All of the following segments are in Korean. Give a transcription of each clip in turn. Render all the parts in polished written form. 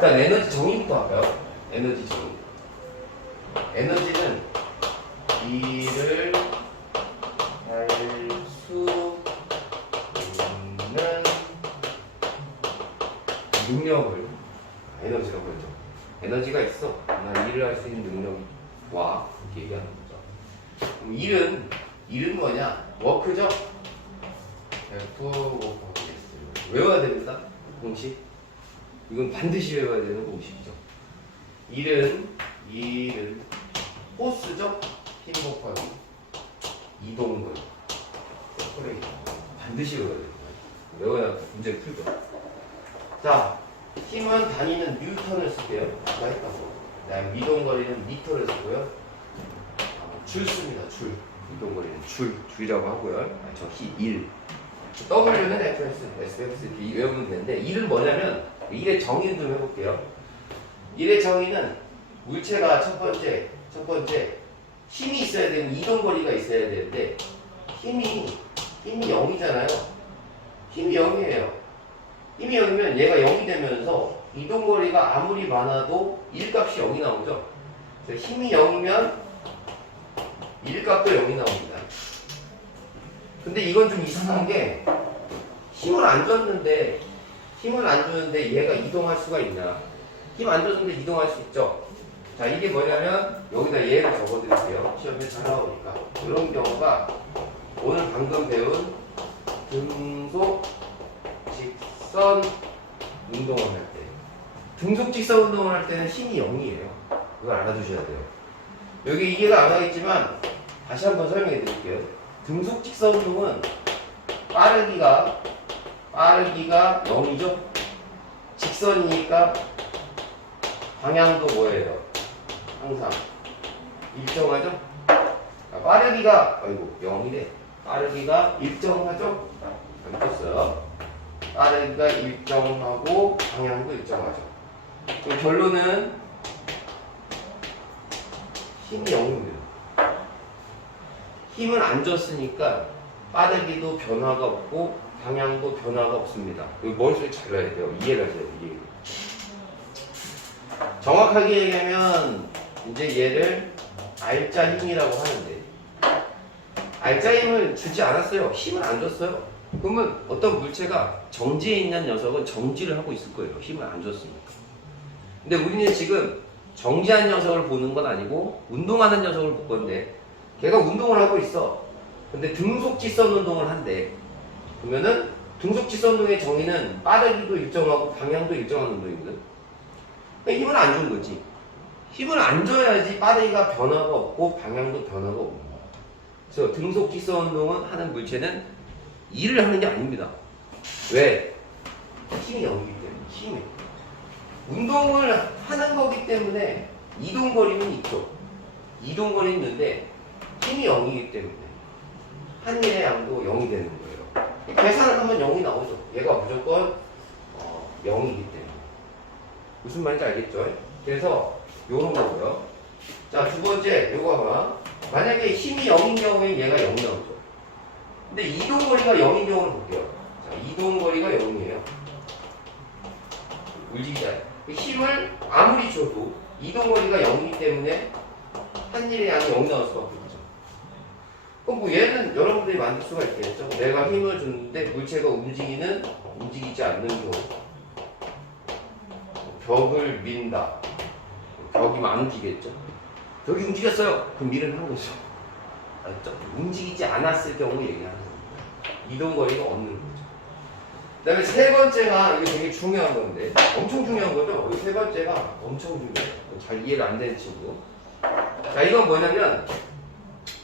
일단 에너지 정의부터 할까요? 에너지 정의. 에너지는 일을 할 수 있는 능력을 에너지라고 하죠. 에너지가 있어. 나 일을 할 수 있는 능력과 얘기하는 거죠. 그럼 일은 뭐냐? 워크죠? F 워크 외워야 됩니다. 공식. 이건 반드시 외워야 되는 공식이죠. 일은 호스죠? 힘 곱하기 이동근. 세퍼레이터. 반드시 외워야 됩니다. 외워야 문제를 풀죠. 자, 힘은 단위는 뉴턴을 쓸게요. 아까 했다고. 그다음 이동거리는 미터를 쓰고요. 줄 씁니다. 줄. 이동거리는 줄이라고 하고요. 일. W는 FS, SX 이렇게 외우면 되는데 일은 뭐냐면 일의 정의를 좀 해볼게요. 일의 정의는 물체가 첫 번째 힘이 있어야 되는 이동거리가 있어야 되는데 힘이 0이잖아요. 힘이 0이에요. 힘이 0이면 얘가 0이 되면서 이동거리가 아무리 많아도 1값이 0이 나오죠. 그래서 힘이 0이면 1값도 0이 나옵니다. 근데 이건 좀 이상한 게 힘을 안 줬는데 얘가 이동할 수가 있나? 힘 안 줬는데 이동할 수 있죠. 자, 이게 뭐냐면 여기다 얘를 적어드릴게요. 시험에 잘 나오니까. 이런 경우가 오늘 방금 배운 등속 직선 운동을 할 때, 등속 직선 운동을 할 때는 힘이 0이에요. 그걸 알아두셔야 돼요. 여기 이해가 안 가겠지만 다시 한번 설명해 드릴게요. 등속 직선 운동은 빠르기가 0이죠. 직선이니까 방향도 뭐예요? 항상 일정하죠. 빠르기가 0이래. 빠르기가 일정하죠. 잘못했어요. 빠르기가 일정하고 방향도 일정하죠. 그럼 결론은 힘이 0입니다. 힘을 안 줬으니까 빠르기도 변화가 없고 방향도 변화가 없습니다. 이거 머릿속에 잘 넣어야 돼요. 이해가 돼요. 이해. 정확하게 얘기하면 이제 얘를 알짜 힘이라고 하는데 알짜 힘을 주지 않았어요. 힘을 안 줬어요. 그러면 어떤 물체가 정지에 있는 녀석은 정지를 하고 있을 거예요. 힘을 안 줬으니까. 근데 우리는 지금 정지한 녀석을 보는 건 아니고 운동하는 녀석을 볼 건데 걔가 운동을 하고 있어. 근데 등속직선 운동을 한대. 그러면은 등속직선 운동의 정의는 빠르기도 일정하고 방향도 일정한 운동이거든. 그러니까 힘을 안 준 거지. 힘을 안 줘야지 빠르기가 변화가 없고 방향도 변화가 없는 거야. 그래서 등속직선 운동은 하는 물체는 일을 하는 게 아닙니다. 왜? 힘이 0이기 때문에. 힘이. 운동을 하는 거기 때문에 이동거리는 있죠. 이동거리는 있는데 힘이 0이기 때문에 한 일의 양도 0이 되는 거예요. 계산을 하면 0이 나오죠. 얘가 무조건 0이기 때문에. 무슨 말인지 알겠죠? 그래서 요런 거고요. 자, 두 번째 요거 봐봐. 만약에 힘이 0인 경우에 얘가 0 나오죠. 근데 이동거리가 0인 경우를 볼게요. 자, 이동거리가 0이에요. 움직이잖아요. 힘을 아무리 줘도 이동거리가 0이기 때문에 한 일의 양이 0 나올 수밖에 없죠. 그럼 뭐 얘는 여러분들이 만들 수가 있겠죠. 내가 힘을 줬는데 물체가 움직이지 않는 경우. 벽을 민다. 벽이 안 움직이겠죠. 벽이 움직였어요. 그럼 밀은 한 거죠. 알았죠? 움직이지 않았을 경우 얘기하는 겁니다. 이동거리가 없는 거죠. 그 다음에 세 번째가 이게 되게 중요한 건데 엄청 중요한 거죠. 이 세 번째가 엄청 중요해요. 잘 이해가 안 되는 친구. 자, 이건 뭐냐면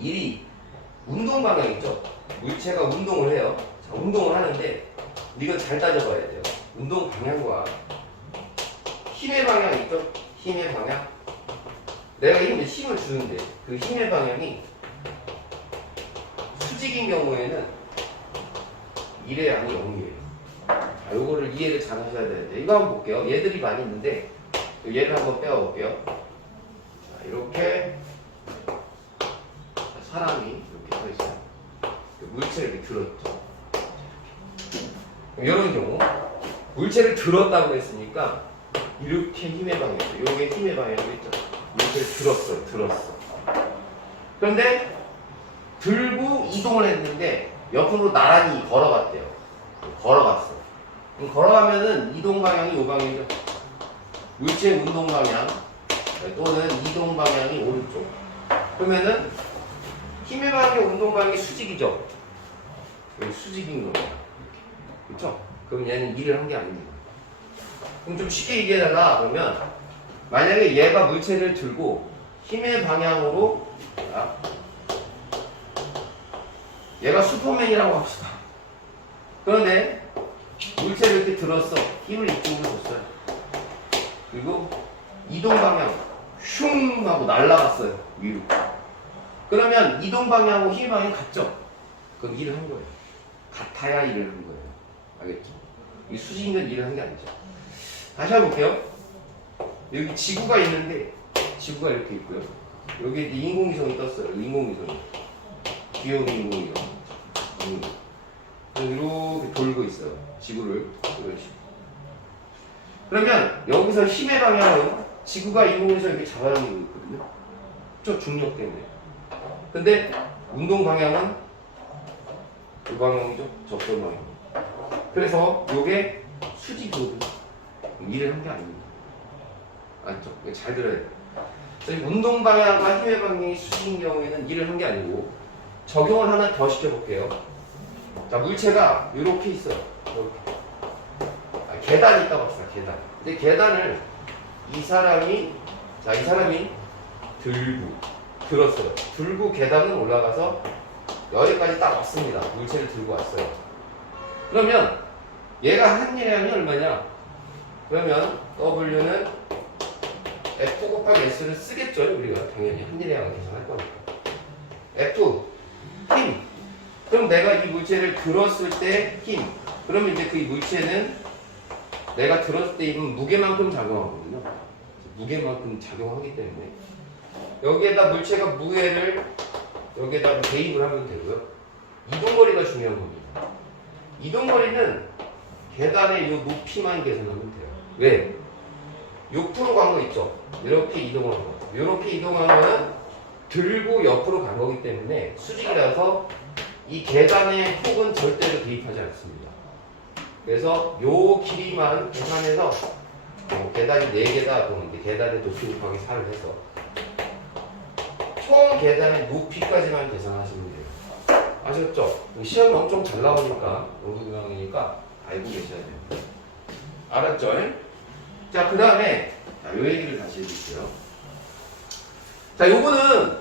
일이 운동 방향이죠. 물체가 운동을 해요. 자, 운동을 하는데 이건 잘 따져봐야 돼요. 운동 방향과 힘의 방향이 있죠. 힘의 방향. 내가 힘을 주는데 그 힘의 방향이 수직인 경우에는 일의 양이 0이에요. 자, 요거를 이해를 잘 하셔야 되는데 이거 한번 볼게요. 얘들이 많이 있는데 얘를 한번 빼워볼게요. 자, 이렇게 사람이 이렇게 서 있어요. 물체를 이렇게 들었죠. 이런 경우 물체를 들었다고 했으니까 이렇게 힘의 방향. 요게 힘의 방향이 있죠. 이렇게 들었어. 그런데 들고 이동을 했는데 옆으로 나란히 걸어갔대요. 걸어갔어. 그럼 걸어가면은 이동 방향이 요 방향이죠. 물체의 운동 방향 또는 이동 방향이 오른쪽. 그러면은 힘의 방향의 운동 방향이 수직이죠. 여기 수직인 거예요. 그렇죠? 그럼 얘는 일을 한 게 아닙니다. 그럼 좀 쉽게 얘기해달라 그러면 만약에 얘가 물체를 들고 힘의 방향으로 얘가 슈퍼맨이라고 합시다. 그런데 물체를 이렇게 들었어. 힘을 이쪽으로 줬어요. 그리고 이동 방향 슝 하고 날아갔어요. 위로. 그러면 이동 방향하고 힘의 방향이 같죠? 그럼 일을 한 거예요. 같아야 일을 한 거예요. 알겠죠? 이 수직인 일을 한 게 아니죠. 다시 한번 볼게요. 여기 지구가 있는데 지구가 이렇게 있고요. 여기에 인공위성이 떴어요. 인공위성이. 귀여운 인공위성. 이렇게 돌고 있어요. 지구를 이런 식으로. 그러면 여기서 힘의 방향은 지구가 인공위성 이렇게 잡아당기고 있거든요. 저 중력 때문에. 근데 운동 방향은 이 방향이죠. 접선 방향. 그래서 이게 수직이거든요. 일을 한 게 아닙니다. 알죠? 잘 들어야 돼요. 운동 방향과 힘의 방향이 수직인 경우에는 일을 한 게 아니고 적용을 하나 더 시켜볼게요. 자, 물체가 이렇게 있어요. 이렇게. 계단이 있다고 합시다. 계단. 근데 계단을 이 사람이 들었어요. 들고 계단을 올라가서 여기까지 딱 왔습니다. 물체를 들고 왔어요. 그러면 얘가 한 일량이 얼마냐? 그러면 W는 F 곱하기 S를 쓰겠죠. 우리가 당연히 한 일량을 계산할 거니까. F 힘. 그럼 내가 이 물체를 들었을 때 힘. 그러면 이제 그 물체는 내가 들었을 때 힘은 무게만큼 작용하거든요. 무게만큼 작용하기 때문에 여기에다 물체가 무게를 여기에다 대입을 하면 되고요. 이동거리가 중요한 겁니다. 이동거리는 계단의 이 높이만 계산하면 돼요. 왜? 옆으로 간 거 있죠? 이렇게 이동한 거. 이렇게 이동한 거는 들고 옆으로 간 거기 때문에 수직이라서 이 계단의 폭은 절대로 대입하지 않습니다. 그래서 요 길이만 계산해서 계단이 4개다 그러면 이제 계단의 높이 곱하기 4를 해서 총 계단의 높이까지만 계산하시면 돼요. 아셨죠? 시험이 엄청 잘 나오니까 연구교양이니까 알고 계셔야 돼요. 알았죠? 자, 그 다음에 요 얘기를 다시 해줄게요. 자, 요거는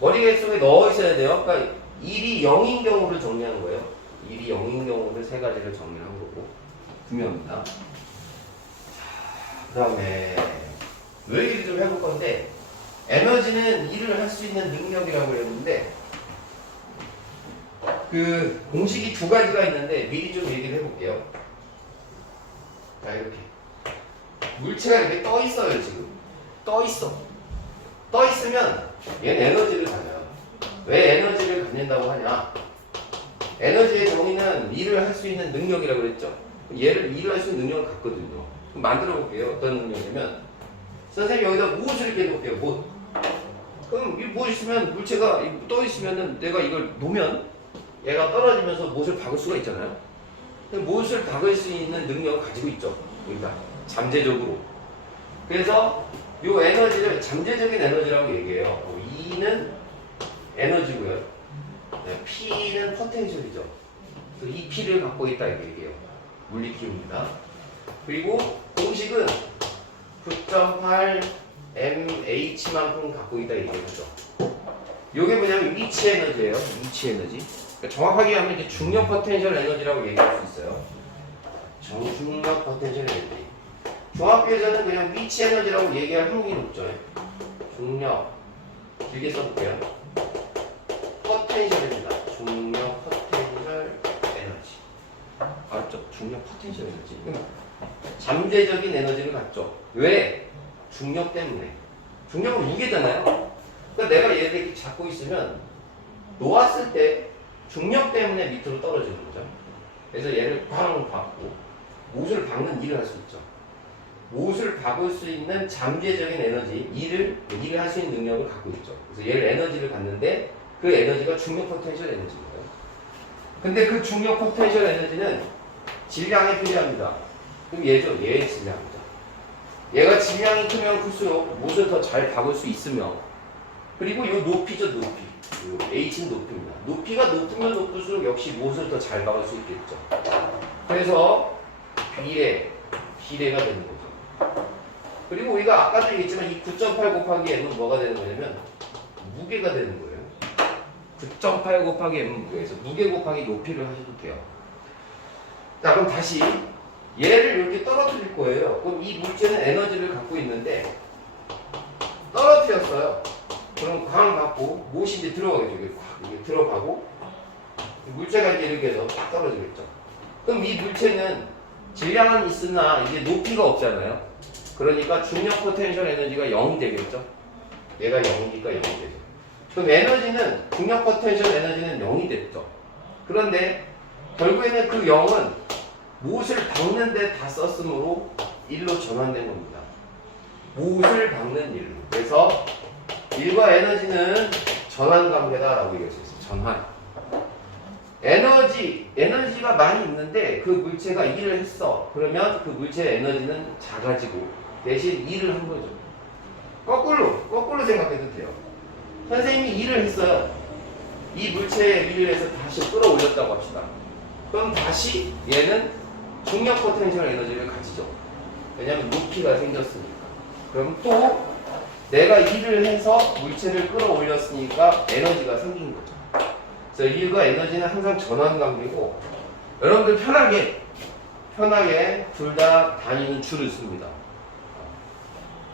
머리 속에 넣어 있어야 돼요. 그러니까 1이 0인 경우를 정리하는 거예요. 1이 0인 경우를 3가지를 정리한 거고 중요합니다. 그 다음에 요 얘기를 좀 해볼 건데 에너지는 일을 할 수 있는 능력이라고 했는데 그 공식이 2가지가 있는데 미리 좀 얘기를 해볼게요. 자, 이렇게 물체가 이렇게 떠 있어요. 지금 떠 있어. 떠 있으면 얘는 에너지를 가져요. 왜 에너지를 갖는다고 하냐? 에너지의 정의는 일을 할 수 있는 능력이라고 그랬죠. 얘를 일을 할 수 있는 능력을 갖거든요. 그럼 만들어 볼게요. 어떤 능력이냐면 선생님 여기다 못을 이렇게 놓을게요. 못. 그럼 이 못 있으면 물체가 떠 있으면은 내가 이걸 놓으면 얘가 떨어지면서 못을 박을 수가 있잖아요. 못을 박을 수 있는 능력을 가지고 있죠. 그러니까 잠재적으로. 그래서 이 에너지를 잠재적인 에너지라고 얘기해요. E는 에너지고요. P는 포텐셜이죠. 그래서 이 P를 갖고 있다 이렇게 얘기해요. 물리기입니다. 그리고 공식은 9.8 mH만큼 갖고 있다 얘기하죠. 이게 뭐냐면 위치 에너지예요. 위치 에너지. 그러니까 정확하게 하면 이제 중력 포텐셜 에너지라고 얘기할 수 있어요. 정중력 포텐셜 에너지. 종합계에서는 그냥 위치 에너지라고 얘기할 확률이 높죠. 중력 길게 써볼게요. 포텐셜입니다. 중력 포텐셜 에너지. 알았죠? 중력 포텐셜 에너지. 잠재적인 에너지를 갖죠. 왜? 중력 때문에. 중력은 무게잖아요. 그러니까 내가 얘를 이렇게 잡고 있으면 놓았을 때 중력 때문에 밑으로 떨어지는 거죠. 그래서 얘를 팡 박고 못을 박는 일을 할 수 있죠. 못을 박을 수 있는 잠재적인 에너지, 일을 할 수 있는 능력을 갖고 있죠. 그래서 얘를 에너지를 갖는데 그 에너지가 중력 포텐셜 에너지입니다. 근데 그 중력 포텐셜 에너지는 질량이 필요합니다. 그럼 얘의 질량이죠. 얘가 질량이 크면 클수록 못을 더 잘 박을 수 있으며, 그리고 요 높이죠, 높이. 요 H는 높이입니다. 높이가 높으면 높을수록 역시 못을 더 잘 박을 수 있겠죠. 그래서 비례가 되는 거죠. 그리고 우리가 아까도 얘기했지만 이 9.8 곱하기 m은 뭐가 되는 거냐면 무게가 되는 거예요. 9.8 곱하기 m은 무게에서 무게 곱하기 높이를 하셔도 돼요. 자, 그럼 다시 얘를 이렇게 떨어뜨릴 거예요. 그럼 이 물체는 에너지를 갖고 있는데 떨어뜨렸어요. 그럼 광 갖고 못이 이제 들어가겠죠. 이게 들어가고 물체가 이제 이렇게 해서 딱 떨어지겠죠. 그럼 이 물체는 질량은 있으나 이제 높이가 없잖아요. 그러니까 중력 포텐셜 에너지가 0이 되겠죠. 얘가 0이니까 0이 되죠. 그럼 에너지는 중력 포텐셜 에너지는 0이 됐죠. 그런데 결국에는 그 0은 못을 박는데 다 썼으므로 1로 전환된 겁니다. 못을 박는 1로. 그래서 1과 에너지는 전환 관계다라고 얘기할 수 있어요. 전환. 에너지가 많이 있는데 그 물체가 일을 했어. 그러면 그 물체의 에너지는 작아지고 대신 일을 한 거죠. 거꾸로 생각해도 돼요. 선생님이 일을 했어요. 이 물체의 일을 해서 다시 끌어올렸다고 합시다. 그럼 다시 얘는 중력 포텐셜 에너지를 가지죠. 왜냐하면 높이가 생겼으니까. 그럼 또 내가 일을 해서 물체를 끌어올렸으니까 에너지가 생긴 거죠. 그래서 일과 에너지는 항상 전환 관계고, 여러분들 편하게 둘 다 다니는 줄을 씁니다.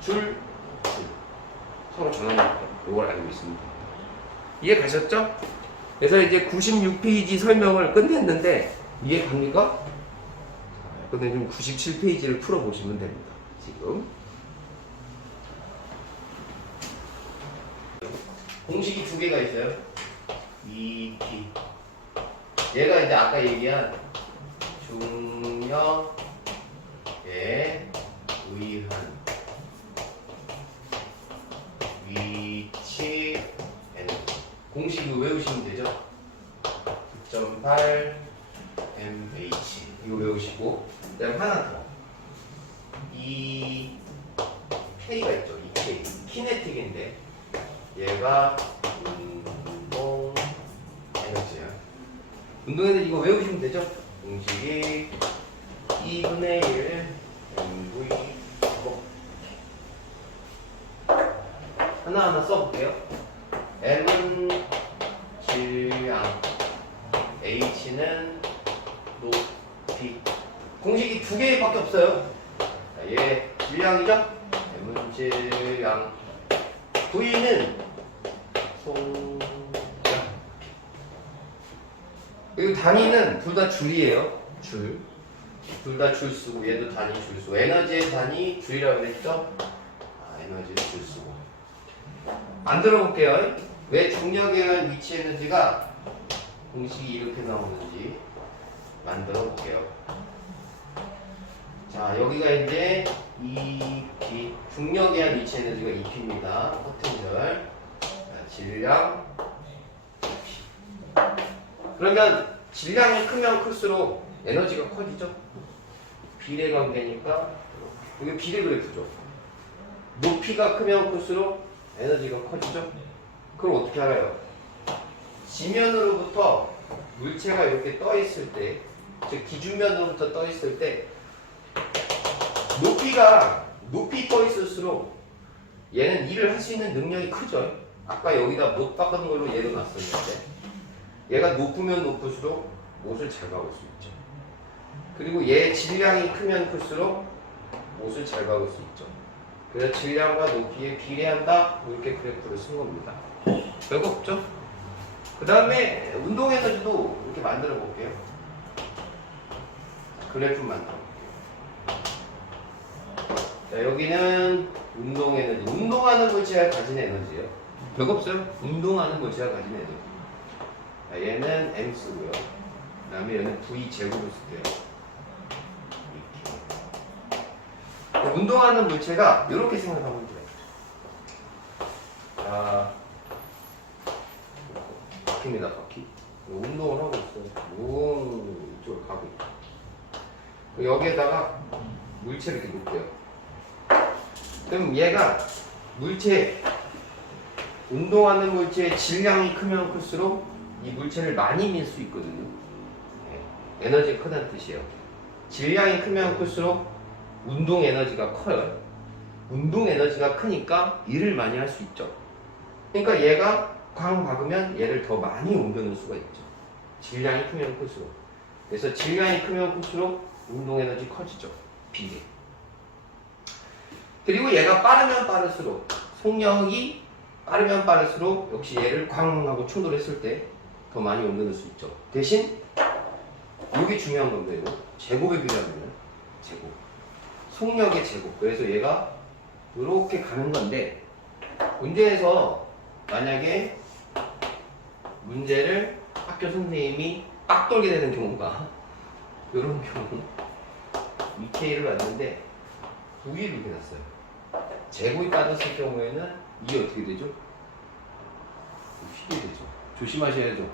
줄 서로 전환 관계. 이걸 알고 있습니다. 이해 가셨죠? 그래서 이제 96페이지 설명을 끝냈는데 이해 갑니까? 근데 좀 97페이지를 풀어보시면 됩니다. 지금 공식이 두 개가 있어요. EP. 얘가 이제 아까 얘기한 중력에 의한 위치 에너지. 공식을 외우시면 되죠. 9.8 mH 이거 외우시고, 그다음 하나 더. 이 K가 있죠. 이 K 키네틱인데 얘가 운동 에너지야. 운동 에너지 이거 외우시면 되죠. 공식이 2분의 1 mv 제곱. 하나하나 써볼게요. m은 질량, h는 높이. 공식이 두 개밖에 없어요. 자, 얘 질량이죠? m은 질량, v는 송량. 그리고 단위는 둘 다 줄이에요. 줄. 둘 다 줄 쓰고, 얘도 단위 줄 쓰고. 에너지의 단위 줄이라고 그랬죠? 에너지를 줄 쓰고. 만들어 볼게요. 왜 중력에 의한 위치 에너지가 공식이 이렇게 나오는지 만들어 볼게요. 자, 여기가 이제 EP, 중력에 의한 위치 에너지가 EP입니다. 포텐셜, 질량, 높이. 그러면 질량이 크면 클수록 에너지가 커지죠. 비례 관계니까 이게 비례 그래프죠. 높이가 크면 클수록 에너지가 커지죠. 그럼 어떻게 알아요? 지면으로부터 물체가 이렇게 떠 있을 때, 즉 기준면으로부터 떠 있을 때 높이 떠 있을수록 얘는 일을 할 수 있는 능력이 크죠. 아까 여기다 못 박은 걸로 예로 놨었는데 얘가 높으면 높을수록 못을 잘 박을 수 있죠. 그리고 얘 질량이 크면 클수록 못을 잘 박을 수 있죠. 그래서 질량과 높이에 비례한다. 이렇게 그래프를 쓴 겁니다. 별거 없죠? 그 다음에 운동 에너지도 이렇게 만들어 볼게요. 그래프 만들어 볼게요. 자, 여기는 운동 에너지. 운동하는 물체가 가진 에너지예요. 별거 없어요. 운동하는 물체가 가진 에너지. 자, 얘는 M 쓰고요. 그 다음에 얘는 V 제곱을 쓸게요. 운동하는 물체가 이렇게 생각하면 돼요. 자, 바퀴입니다, 바퀴. 운동을 하고 있어요. 이쪽으로 가고 있다. 여기에다가 물체를 이렇게 놓을게요. 그럼 얘가 운동하는 물체의 질량이 크면 클수록 이 물체를 많이 밀 수 있거든요. 에너지가 크다는 뜻이에요. 질량이 크면 클수록 운동 에너지가 커요. 운동 에너지가 크니까 일을 많이 할 수 있죠. 그러니까 얘가 광 박으면 얘를 더 많이 옮겨놓을 수가 있죠. 질량이 크면 클수록. 그래서 질량이 크면 클수록 운동 에너지 커지죠. 비례. 그리고 얘가 빠르면 빠를수록, 속력이 빠르면 빠를수록 역시 얘를 광 하고 충돌했을 때 더 많이 옮겨놓을 수 있죠. 대신 이게 중요한 건데, 이거 제곱의 비례하면 제곱, 속력의 제곱. 그래서 얘가 이렇게 가는 건데, 문제에서 만약에 문제를 학교 선생님이 빡 돌게 되는 경우가 이런 경우, EK를 왔는데 9일 이렇게 났어요. 제곱이 빠졌을 경우에는 이게 어떻게 되죠? 휘게 되죠. 조심하셔야죠.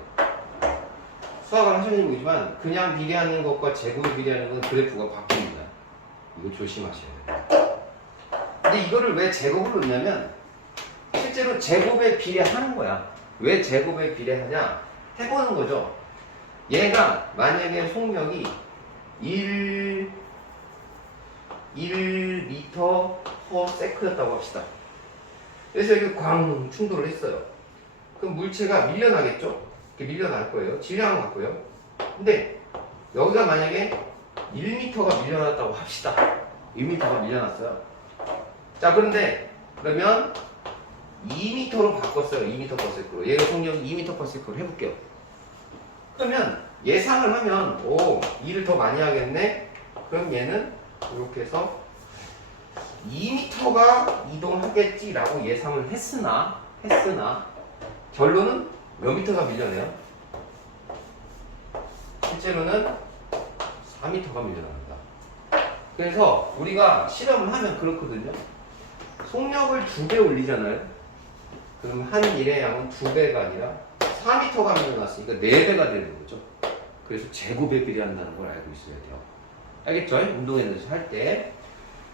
수학을 하시는 거지만 그냥 비례하는 것과 제곱을 비례하는 건 그래프가 바뀝니다. 이거 조심하셔야 돼요. 근데 이거를 왜 제곱을 넣냐면 실제로 제곱에 비례하는 거야. 왜 제곱에 비례하냐? 해보는 거죠. 얘가 만약에 속력이 1m/s였다고 합시다. 그래서 여기 광 충돌을 했어요. 그럼 물체가 밀려나겠죠? 이렇게 밀려날 거예요. 질량은 같고요. 근데 여기가 만약에 1m가 밀려났다고 합시다. 1m가 밀려났어요. 자, 그러면 2m로 바꿨어요. 2m/s로. 얘가 속력이 2m/s로 해볼게요. 그러면 예상을 하면 2를 더 많이 하겠네? 그럼 얘는 이렇게 해서 2m가 이동하겠지라고 예상을 했으나 결론은 몇 미터가 밀려내요? 실제로는 4m가 밀려납니다. 그래서 우리가 실험을 하면 그렇거든요. 속력을 2배 올리잖아요. 그럼 한 일의 양은 2배가 아니라 4m가 밀려났으니까 4배가 되는 거죠. 그래서 제곱에 비례한다는 걸 알고 있어야 돼요. 알겠죠? 운동 에너지 할 때.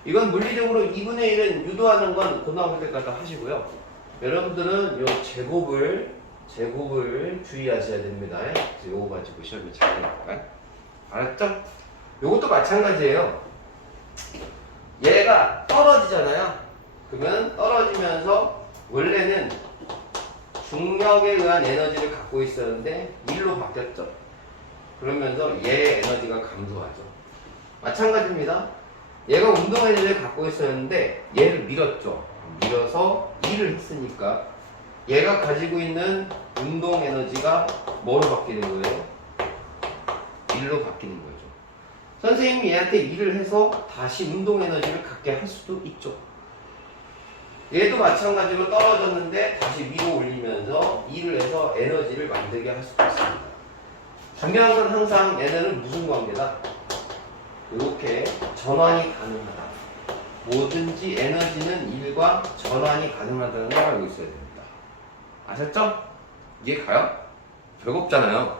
이건 물리적으로 2분의 1은 유도하는 건 고등학교 때까지 하시고요. 여러분들은 요 제곱을 주의하셔야 됩니다. 그래서 요거 가지고 시험에 잘 해볼까요? 알았죠? 요것도 마찬가지예요. 얘가 떨어지잖아요. 그러면 떨어지면서 원래는 중력에 의한 에너지를 갖고 있었는데 1로 바뀌었죠. 그러면서 얘의 에너지가 감소하죠. 마찬가지입니다. 얘가 운동 에너지를 갖고 있었는데 얘를 밀었죠. 밀어서 1을 했으니까 얘가 가지고 있는 운동 에너지가 뭐로 바뀌는 거예요? 1로 바뀌는 거죠. 선생님이 얘한테 1을 해서 다시 운동 에너지를 갖게 할 수도 있죠. 얘도 마찬가지로 떨어졌는데 다시 위로 올리면서 1을 해서 에너지를 만들게 할 수도 있습니다. 중요한 건 항상 얘네는 무슨 관계다? 이렇게 전환이 가능하다. 뭐든지 에너지는 1과 전환이 가능하다는 걸 알고 있어야 됩니다. 아셨죠? 이해 가요? 별거 없잖아요.